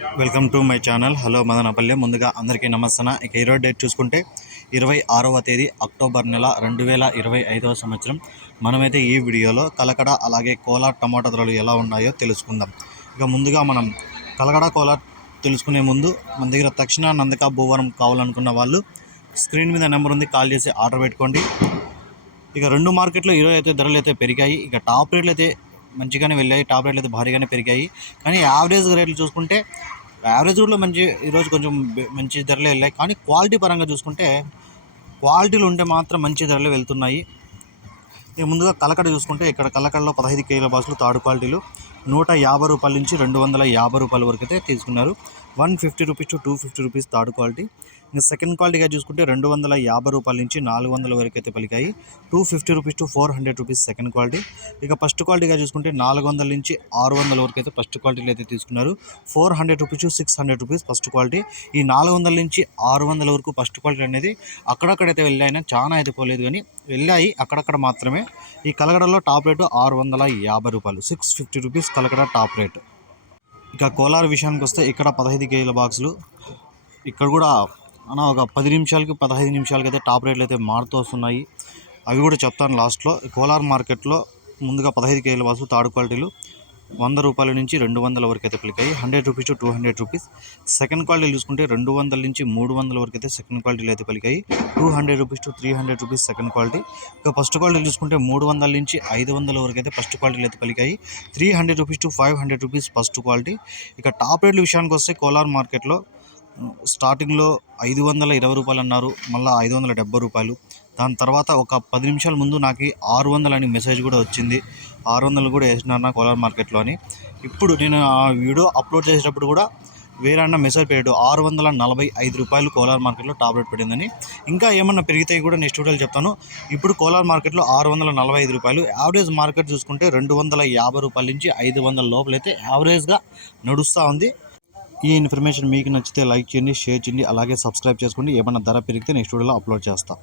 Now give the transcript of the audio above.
Welcome to my channel. Hello Madanapalle. ముందుగా అందరికీ నమస్తన ఇక ఈరోజు డేట్ చూసుకుంటే ఇరవై ఆరవ తేదీ అక్టోబర్ నెల రెండు వేల ఇరవై ఐదవ సంవత్సరం. మనమైతే ఈ వీడియోలో కలకడ అలాగే కోలా టమాటా ధరలు ఎలా ఉన్నాయో తెలుసుకుందాం. ఇక ముందుగా మనం కలకడ కోలా తెలుసుకునే ముందు మన దగ్గర తక్షణ నందక భూవరం కావాలనుకున్న వాళ్ళు స్క్రీన్ మీద నెంబర్ ఉంది కాల్ చేసి ఆర్డర్ పెట్టుకోండి. ఇక రెండు మార్కెట్లో ఈరోజు అయితే ధరలు అయితే పెరిగాయి. ఇక టాప్ రేట్లు అయితే మంచిగానే వెళ్ళాయి టాప్ రేట్లు అయితే భారీగానే పెరిగాయి. కానీ యావరేజ్ రేట్లు చూసుకుంటే యావరేజ్ కూడా మంచి ఈరోజు కొంచెం మంచి ధరలే వెళ్ళాయి. కానీ క్వాలిటీ పరంగా చూసుకుంటే క్వాలిటీలు ఉంటే మాత్రం మంచి ధరలు వెళ్తున్నాయి. ముందుగా కలకడ చూసుకుంటే ఇక్కడ కలకడలో పదహైదు కేజీల బస్సులు తాడు క్వాలిటీలు నూట యాభై రూపాయల నుంచి రెండు వందల యాభై రూపాయల వరకు అయితే తీసుకున్నారు. One fifty rupees to two fifty rupees third quality. ఇంకా సెకండ్ క్వాలిటీగా చూసుకుంటే రెండు వందల యాభై రూపాయల నుంచి నాలుగు వందల వరకు అయితే పలికాయి. Two fifty rupees to four hundred rupees second quality. ఇక ఫస్ట్ క్వాలిటీగా చూసుకుంటే నాలుగు వందల నుంచి ఆరు వందల వరకు అయితే ఫస్ట్ క్వాలిటీలో అయితే తీసుకున్నారు. Four hundred rupees to six hundred rupees first quality. ఈ నాలుగు వందల నుంచి ఆరు వందల వరకు ఫస్ట్ క్వాలిటీ అనేది అక్కడక్కడైతే వెళ్ళాయినా చాలా అయితే పోలేదు కానీ వెళ్ళాయి. అక్కడక్కడ మాత్రమే. ఈ కలగడలో టాప్ రేటు ఆరు వందల యాభై రూపాయలు. Six fifty rupees Kalakada top rate. ఇక కోలార్ విషయానికి వస్తే ఇక్కడ పదహైదు కేజీల బాక్సులు. ఇక్కడ కూడా అన్న ఒక పది నిమిషాలకి పదహైదు నిమిషాలకి అయితే టాప్ రేట్లు అయితే మారుతూ వస్తున్నాయి. అవి కూడా చెప్తాను లాస్ట్లో. కోలార్ మార్కెట్లో ముందుగా పదహైదు కేజీల బాక్సులు తాడు క్వాలిటీలు. వంద రూపాయల నుంచి రెండు వందల వరకు అయితే పలికాయి hundred rupees to two hundred rupees. Second quality చూసుకుంటే రెండు వందల నుంచి మూడు వందల వరకు అయితే సెకండ్ క్వాలిటీలో అయితే పలికాయి two hundred rupees to three hundred rupees second quality. ఇక ఫస్ట్ క్వాలిటీ చూసుకుంటే మూడు వందల నుంచి ఐదు వందల వరకు అయితే ఫస్ట్ క్వాలిటీలో అయితే పలికాయి three hundred rupees to five hundred rupees first quality. ఇక టాప్ రేట్ల విషయానికి వస్తే కోలార్ మార్కెట్లో స్టార్టింగ్లో ఐదు వందల ఇరవై రూపాయలు అన్నారు. మళ్ళీ ఐదు వందల డెబ్బై రూపాయలు. దాని తర్వాత ఒక పది నిమిషాల ముందు నాకు ఆరు వందలు అని మెసేజ్ కూడా వచ్చింది. ఆరు వందలు కూడా వేసినారు నా కోలార్ మార్కెట్లో అని. ఇప్పుడు నేను ఆ వీడియో అప్లోడ్ చేసేటప్పుడు కూడా వేరే అన్న మెసేజ్ పెట్టాడు. ఆరు వందల నలభై ఐదు రూపాయలు కోలార్ మార్కెట్లో టాప్ రేట్ పడిందని ఇంకా ఏమన్నా పెరిగితే కూడా నెక్స్ట్ వీడియోలో చెప్తాను. ఇప్పుడు కోలార్ మార్కెట్లో ఆరు వందల నలభై ఐదు రూపాయలు. యావరేజ్ మార్కెట్ చూసుకుంటే రెండు వందల యాభై రూపాయల నుంచి ఐదు వందల లోపలైతే యావరేజ్గా నడుస్తూ ఉంది. ఈ ఇన్ఫర్మేషన్ మీకు నచ్చితే లైక్ చేయండి షేర్ చేయండి. అలాగే సబ్స్క్రైబ్ చేసుకోండి. ఏమన్నా ధర పెరిగితే నెక్స్ట్ వీడియోలో అప్లోడ్ చేస్తాను